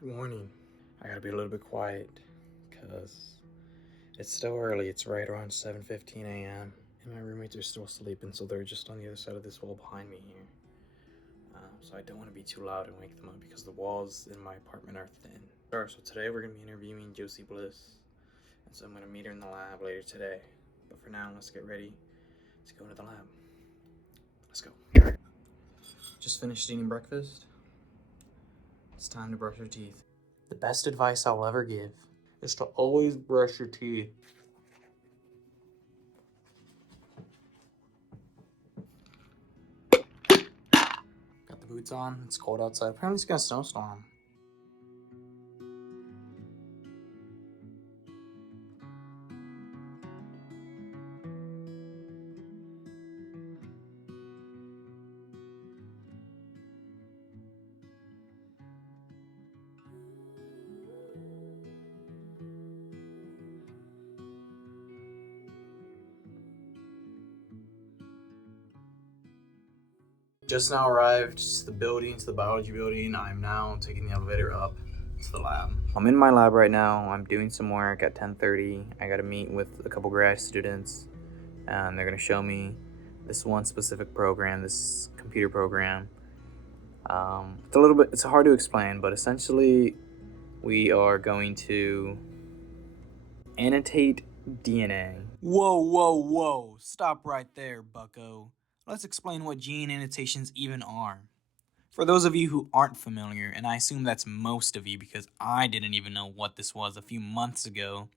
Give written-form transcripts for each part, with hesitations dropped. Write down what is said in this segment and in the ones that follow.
Good morning. I gotta be a little bit quiet because it's still early. It's right around 7:15 a.m. and my roommates are still sleeping, so they're just on the other side of this wall behind me here. So I don't want to be too loud and wake them up because the walls in my apartment are thin. So today we're gonna be interviewing Josie Bliss, and so I'm gonna meet her in the lab later today. But for now, let's get ready to go into the lab. Let's go. Just finished eating breakfast. It's time to brush your teeth. The best advice I'll ever give is to always brush your teeth. Got the boots on. It's cold outside. Apparently it's gonna snowstorm. Just now arrived to the building, to the biology building. I'm now taking the elevator up to the lab. I'm in my lab right now. I'm doing some work at 10:30. I gotta meet with a couple grad students, and they're gonna show me this one specific program, this computer program. It's hard to explain, but essentially we are going to annotate DNA. Whoa. Stop right there, bucko. Let's explain what gene annotations even are. For those of you who aren't familiar, and I assume that's most of you because I didn't even know what this was a few months ago,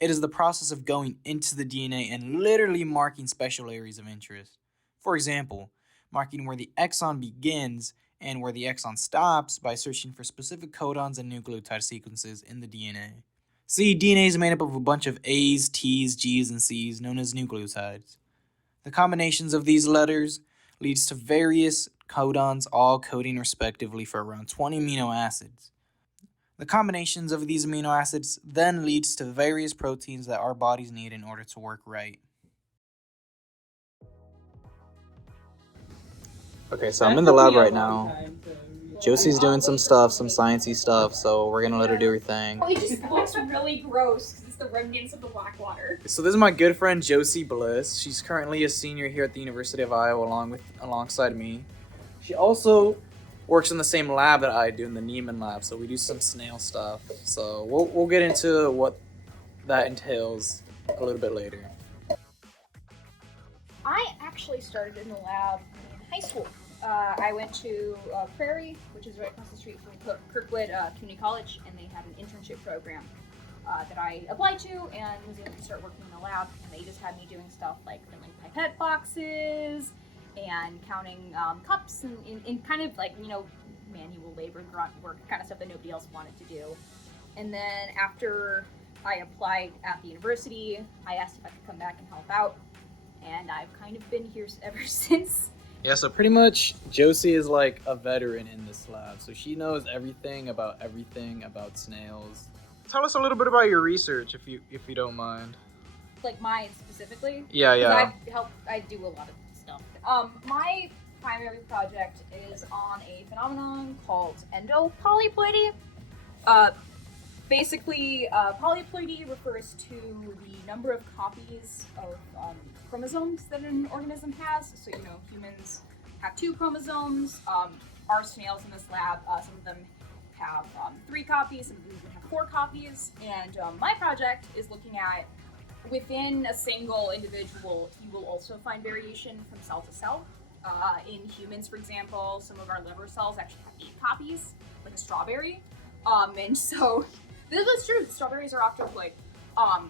it is the process of going into the DNA and literally marking special areas of interest. For example, marking where the exon begins and where the exon stops by searching for specific codons and nucleotide sequences in the DNA. See, DNA is made up of a bunch of A's, T's, G's, and C's known as nucleotides. The combinations of these letters leads to various codons, all coding respectively for around 20 amino acids. The combinations of these amino acids then leads to various proteins that our bodies need in order to work right. Okay, so I'm in the lab right now. Josie's doing some stuff, some sciencey stuff, so we're gonna let her do her thing. Oh, it just looks really gross because it's the remnants of the black water. So this is my good friend Josie Bliss. She's currently a senior here at the University of Iowa alongside me. She also works in the same lab that I do, in the Neiman lab, so we do some snail stuff. So we'll get into what that entails a little bit later. I actually started in the lab in high school. I went to Prairie, which is right across the street from Kirkwood Community College, and they had an internship program that I applied to and was able to start working in the lab. And they just had me doing stuff like filling pipette boxes and counting cups and kind of like, manual labor, grunt work, kind of stuff that nobody else wanted to do. And then after I applied at the university, I asked if I could come back and help out. And I've kind of been here ever since. Yeah, so pretty much Josie is like a veteran in this lab, so she knows everything about snails. Tell us a little bit about your research, if you don't mind. Like mine specifically? Yeah. I do a lot of stuff. My primary project is on a phenomenon called endopolyploidy. Basically, polyploidy refers to the number of copies of chromosomes that an organism has. So, humans have 2 chromosomes. Our snails in this lab, some of them have 3 copies, some of them have 4 copies. And my project is looking at, within a single individual, you will also find variation from cell to cell. In humans, for example, some of our liver cells actually have 8 copies, like a strawberry. And so this is true. Strawberries are octoploid.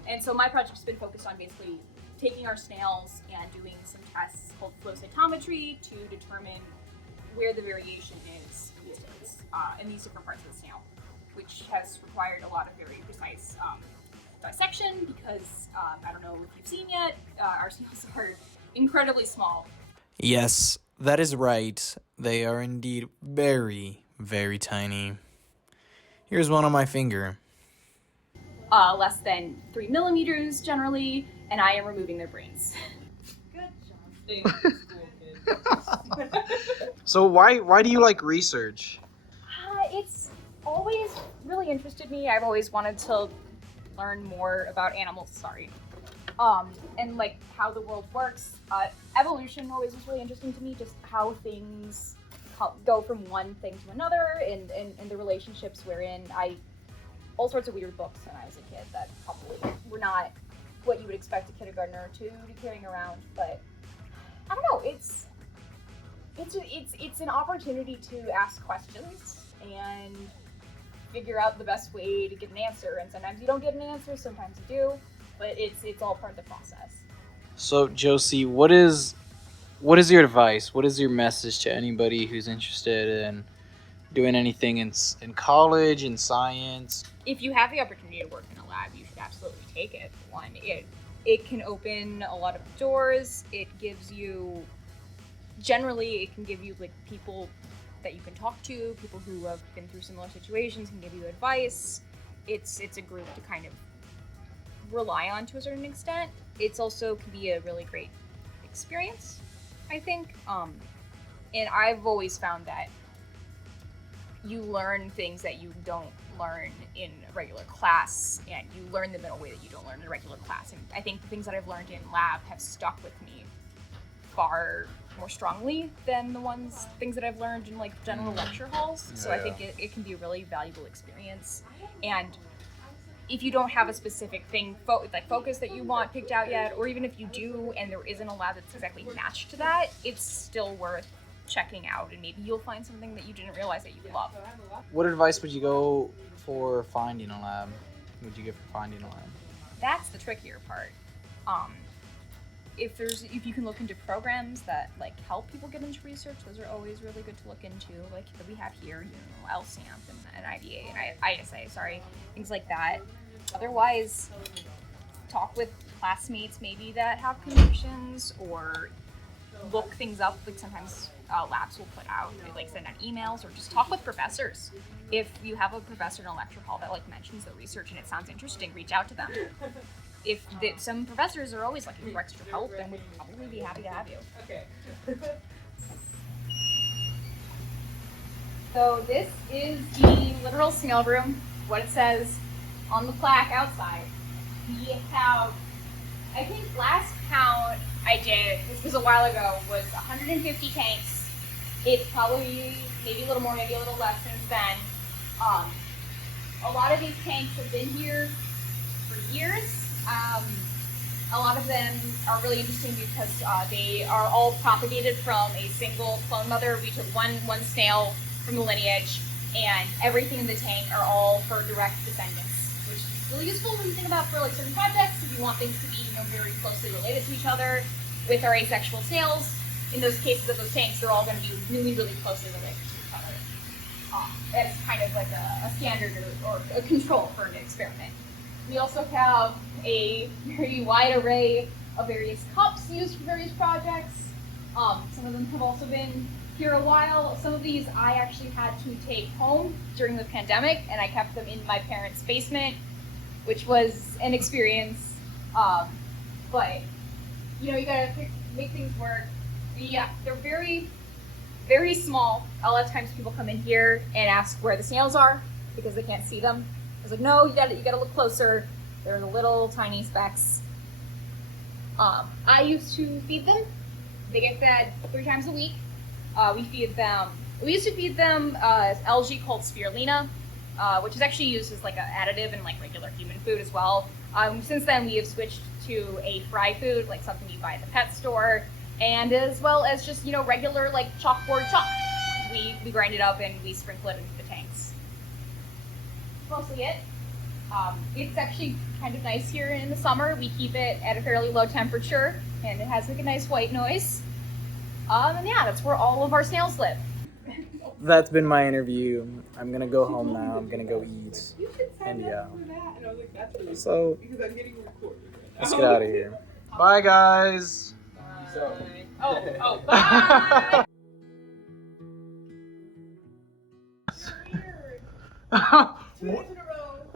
And so my project's been focused on basically taking our snails and doing some tests called flow cytometry to determine where the variation is in these different parts of the snail, which has required a lot of very precise dissection because I don't know if you've seen yet, our snails are incredibly small. Yes, that is right. They are indeed very, very tiny. Here's one on my finger. Less than 3 millimeters generally, and I am removing their brains. Good job. Stay in school, kid. So why do you like research? It's always really interested me. I've always wanted to learn more about animals. Sorry. And like how the world works. Evolution always was really interesting to me. Just how things go from one thing to another, and the relationships wherein all sorts of weird books when I was a kid that probably were not what you would expect a kindergartner to be carrying around. But I don't know. It's an opportunity to ask questions and figure out the best way to get an answer. And sometimes you don't get an answer, sometimes you do, but it's all part of the process. So, Josie, what is your advice? What is your message to anybody who's interested in doing anything in college, in science? If you have the opportunity to work in a lab, you should absolutely take it. One, it can open a lot of doors. It gives you, generally, it can give you like people that you can talk to, people who have been through similar situations can give you advice. It's a group to kind of rely on to a certain extent. It's also can be a really great experience, I think. And I've always found that you learn things that you don't learn in a regular class, and you learn them in a way that you don't learn in a regular class. And I think the things that I've learned in lab have stuck with me far more strongly than things that I've learned in like general lecture halls. So I think it can be a really valuable experience. And if you don't have a specific thing focus that you want picked out yet, or even if you do and there isn't a lab that's exactly matched to that, it's still worth checking out, and maybe you'll find something that you didn't realize that you love. What advice would you go for finding a lab? Would you give for finding a lab? That's the trickier part. If you can look into programs that like help people get into research, those are always really good to look into. Like that we have here, LSAMP and IDA and ISA, things like that. Otherwise, talk with classmates maybe that have connections, or look things up. Like sometimes labs will put out, like send out emails, or just talk with professors. If you have a professor in a lecture hall that like mentions the research and it sounds interesting, reach out to them. Some professors are always looking for extra help and would probably be happy to have you. Okay. So this is the literal snail room, what it says on the plaque outside. We have, I think last count I did, which was a while ago, was 150 tanks. It's probably maybe a little more, maybe a little less since then. A lot of these tanks have been here for years. A lot of them are really interesting because they are all propagated from a single clone mother. We took one snail from the lineage, and everything in the tank are all her direct descendants, which is really useful when you think about for like certain projects. If you want things to be very closely related to each other. With our asexual snails, in those cases of those tanks, they're all going to be really, really closely related to each other. That's kind of like a standard or a control for an experiment. We also have a very wide array of various cups used for various projects. Some of them have also been here a while. Some of these I actually had to take home during the pandemic, and I kept them in my parents' basement, which was an experience. But you gotta make things work. Yeah, they're very, very small. A lot of times people come in here and ask where the snails are because they can't see them. I was like, no, you gotta look closer. They're the little tiny specks. I used to feed them. They get fed 3 times a week. We used to feed them algae called spirulina, which is actually used as like an additive in like regular human food as well. Since then, we have switched to a fry food, like something you buy at the pet store, and as well as just regular like chalkboard chalk. We grind it up and we sprinkle it into the tanks. That's mostly it. It's actually kind of nice here in the summer. We keep it at a fairly low temperature, and it has like a nice white noise. And yeah, that's where all of our snails live. That's been my interview. I'm gonna go home now. I'm gonna go eat. And yeah. So let's get out of here. Bye, guys. Bye. What?